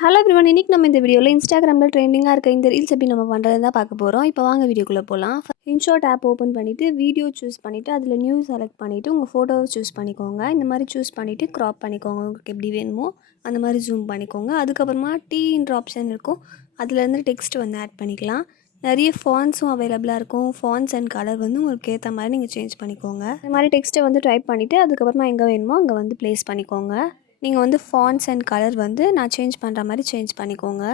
Hello everyone, இன்னைக்கு நம்ம இந்த வீடியோவில் இன்ஸ்டாகிராமில் ட்ரெண்டிங்காக இருக்க இந்த ரீல்ஸ் எப்படி நம்ம பண்ணுறதுன்னு தான் பார்க்க போகிறோம். இப்போ வாங்க வீடியோக்குள்ளே போகலாம். இன்ஷாட் ஆப் ஓப்பன் பண்ணிவிட்டு வீடியோ சூஸ் பண்ணிவிட்டு அதில் நியூ செலக்ட் பண்ணிவிட்டு உங்கள் ஃபோட்டோவை சூஸ் பண்ணிக்கோங்க. இந்த மாதிரி சூஸ் பண்ணிவிட்டு க்ராப் பண்ணிக்கோங்க. உங்களுக்கு எப்படி வேணுமோ அந்த மாதிரி ஜூம் பண்ணிக்கோங்க. அதுக்கப்புறமா டீன்ற ஆப்ஷன் இருக்கும், அதுலேருந்து டெக்ஸ்ட் வந்து ஆட் பண்ணிக்கலாம். நிறைய ஃபாண்ட்ஸும் அவைலபிளாக இருக்கும். ஃபாண்ட்ஸ் அண்ட் கலர் வந்து உங்களுக்கு ஏற்ற மாதிரி நீங்கள் சேஞ்ச் பண்ணிக்கோங்க. இந்த மாதிரி டெக்ஸ்ட்டை வந்து டைப் பண்ணிவிட்டு அதுக்கப்புறமா எங்கே வேணுமோ அங்கே வந்து ப்ளேஸ் பண்ணிக்கோங்க. நீங்கள் வந்து ஃபாண்ட்ஸ் அண்ட் கலர் வந்து நான் சேஞ்ச் பண்ணுற மாதிரி சேஞ்ச் பண்ணிக்கோங்க.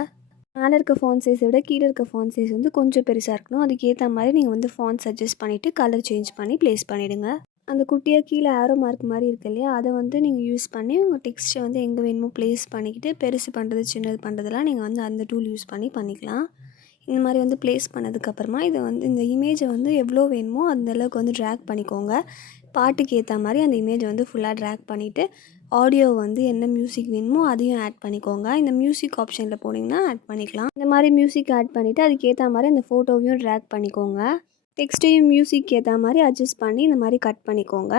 மேலே இருக்க ஃபாண்ட் சைஸை விட கீழே இருக்க ஃபாண்ட் சைஸ் வந்து கொஞ்சம் பெருசாக இருக்கணும். அதுக்கேற்ற மாதிரி நீங்கள் வந்து ஃபாண்ட்ஸ் அட்ஜஸ்ட் பண்ணிவிட்டு கலர் சேஞ்ச் பண்ணி ப்ளேஸ் பண்ணிவிடுங்க. அந்த குட்டியாக கீழே ஆரோ மார்க் மாதிரி இருக்கு இல்லையா, அதை வந்து நீங்கள் யூஸ் பண்ணி உங்கள் டெக்ஸ்ட்டை வந்து எங்கே வேணுமோ ப்ளேஸ் பண்ணிக்கிட்டு பெருசு பண்ணுறது சின்னது பண்ணுறதுலாம் நீங்கள் வந்து அந்த டூல் யூஸ் பண்ணிக்கலாம். இந்த மாதிரி வந்து ப்ளேஸ் பண்ணதுக்கப்புறமா இதை வந்து இந்த இமேஜை வந்து எவ்வளோ வேணுமோ அந்தளவுக்கு வந்து ட்ராக் பண்ணிக்கோங்க. பாட்டுக்கு ஏற்ற மாதிரி அந்த இமேஜை வந்து ஃபுல்லாக ட்ராக் பண்ணிவிட்டு ஆடியோ வந்து என்ன மியூசிக் வேணுமோ அதையும் ஆட் பண்ணிக்கோங்க. இந்த மியூசிக் ஆப்ஷனில் போனீங்கன்னா ஆட் பண்ணிக்கலாம். இந்த மாதிரி மியூசிக் ஆட் பண்ணிவிட்டு அதுக்கேற்ற மாதிரி அந்த ஃபோட்டோவையும் ட்ராக் பண்ணிக்கோங்க. டெக்ஸ்ட்டையும் மியூசிக் ஏற்ற மாதிரி அட்ஜஸ்ட் பண்ணி இந்த மாதிரி கட் பண்ணிக்கோங்க.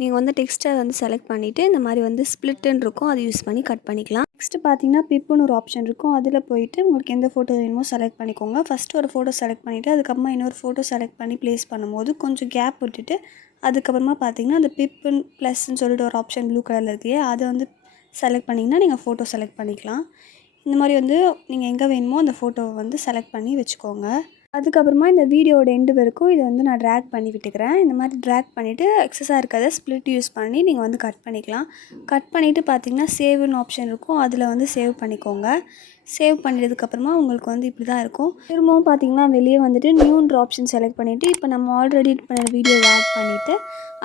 நீங்கள் வந்து டெக்ஸ்ட்டை வந்து செலக்ட் பண்ணிவிட்டு இந்த மாதிரி வந்து ஸ்ப்ளிட்டுன்னு இருக்கும், அதை யூஸ் பண்ணி கட் பண்ணிக்கலாம். நெக்ஸ்ட்டு பார்த்தீங்கன்னா பிப்புன்னு ஒரு ஆப்ஷன் இருக்கும், அதில் போயிட்டு உங்களுக்கு எந்த ஃபோட்டோ வேணுமோ செலக்ட் பண்ணிக்கோங்க. ஃபஸ்ட்டு ஒரு ஃபோட்டோ செலக்ட் பண்ணிவிட்டு அதுக்கப்புறமா இன்னொரு ஃபோட்டோ செலக்ட் பண்ணி ப்ளேஸ் பண்ணும்போது கொஞ்சம் கேப் விட்டுட்டு அதுக்கப்புறமா பார்த்தீங்கன்னா அந்த பிப்புன்னு ப்ளஸ்ன்னு சொல்லிட்டு ஒரு ஆப்ஷன் ப்ளூ கலரில் இருக்கு, அதை வந்து செலக்ட் பண்ணிங்கன்னா நீங்கள் ஃபோட்டோ செலக்ட் பண்ணிக்கலாம். இந்த மாதிரி வந்து நீங்கள் எங்கே வேணுமோ அந்த ஃபோட்டோவை வந்து செலக்ட் பண்ணி வச்சுக்கோங்க. அதுக்கப்புறமா இந்த வீடியோட எண்டு வரைக்கும் இதை வந்து நான் ட்ராக் பண்ணி விட்டுக்கிறேன். இந்த மாதிரி ட்ராக் பண்ணிவிட்டு எக்ஸஸாக இருக்கிறத ஸ்ப்ளிட் யூஸ் பண்ணி நீங்கள் வந்து கட் பண்ணிக்கலாம். கட் பண்ணிவிட்டு பார்த்தீங்கன்னா சேவ்னு ஆப்ஷன் இருக்கும், அதில் வந்து சேவ் பண்ணிக்கோங்க. சேவ் பண்ணிட்டதுக்கப்புறமா உங்களுக்கு வந்து இப்படி தான் இருக்கும். திரும்பவும் பார்த்தீங்கன்னா வெளியே வந்துட்டு நியூன்ற ஆப்ஷன் செலக்ட் பண்ணிவிட்டு இப்போ நம்ம ஆல்ரெடி எடிட் பண்ண வீடியோவை ஆட் பண்ணிவிட்டு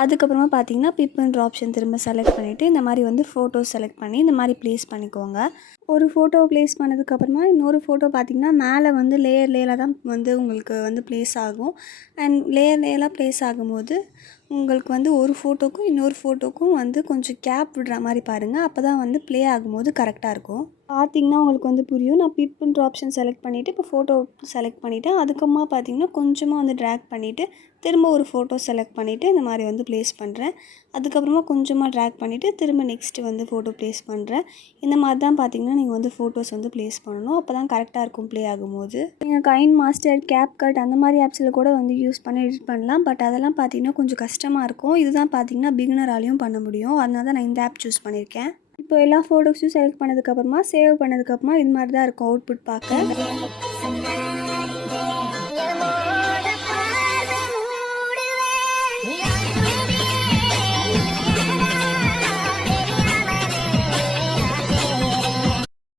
அதுக்கப்புறமா பார்த்தீங்கன்னா பிப்புன்ற ஆப்ஷன் திரும்ப செலக்ட் பண்ணிவிட்டு இந்த மாதிரி வந்து ஃபோட்டோ செலக்ட் பண்ணி இந்த மாதிரி ப்ளேஸ் பண்ணிக்கோங்க. ஒரு ஃபோட்டோ ப்ளேஸ் பண்ணதுக்கப்புறமா இன்னொரு ஃபோட்டோ பார்த்திங்கன்னா மேலே வந்து லேயராக தான் வந்து உங்களுக்கு வந்து ப்ளேஸ் ஆகும். அண்ட் லேயராக ப்ளேஸ் ஆகும்போது உங்களுக்கு வந்து ஒரு ஃபோட்டோக்கும் இன்னொரு ஃபோட்டோக்கும் வந்து கொஞ்சம் கேப் விடுற மாதிரி பாருங்கள். அப்போ தான் வந்து ப்ளே ஆகும்போது கரெக்டாக இருக்கும். பார்த்திங்கன்னா உங்களுக்கு வந்து புரியும். நான் பிப்புன்ற ஆப்ஷன் செலக்ட் பண்ணிவிட்டு இப்போ ஃபோட்டோ செலக்ட் பண்ணிவிட்டேன். அதுக்கப்புறமா பார்த்திங்கன்னா கொஞ்சமாக வந்து ட்ராக் பண்ணிவிட்டு திரும்ப ஒரு ஃபோட்டோ செலக்ட் பண்ணிவிட்டு இந்த மாதிரி வந்து ப்ளேஸ் பண்ணுறேன். அதுக்கப்புறமா கொஞ்சமாக ட்ராக் பண்ணிவிட்டு திரும்ப நெக்ஸ்ட்டு வந்து ஃபோட்டோ ப்ளேஸ் பண்ணுறேன். இந்த மாதிரி தான் பார்த்திங்கன்னா நீங்கள் வந்து ஃபோட்டோஸ் வந்து ப்ளேஸ் பண்ணணும். அப்போ தான் கரெக்டாக இருக்கும் ப்ளே ஆகும்போது. நீங்கள் கைன் மாஸ்டர், கேப்கட் அந்த மாதிரி ஆப்ஸில் கூட வந்து யூஸ் பண்ணி எடிட் பண்ணலாம். பட் அதெல்லாம் பார்த்திங்கன்னா கொஞ்சம் கஷ்டமாக இருக்கும். இதுதான் பார்த்திங்கன்னா பிகினராலையும் பண்ண முடியும். அதனால தான் நான் இந்த ஆப் சூஸ் பண்ணியிருக்கேன். இப்போ எல்லா ஃபோட்டோஸையும் செலக்ட் பண்ணதுக்கப்புறமா சேவ் பண்ணதுக்கப்புறமா இது மாதிரி தான் இருக்கும் அவுட்புட் பார்க்க.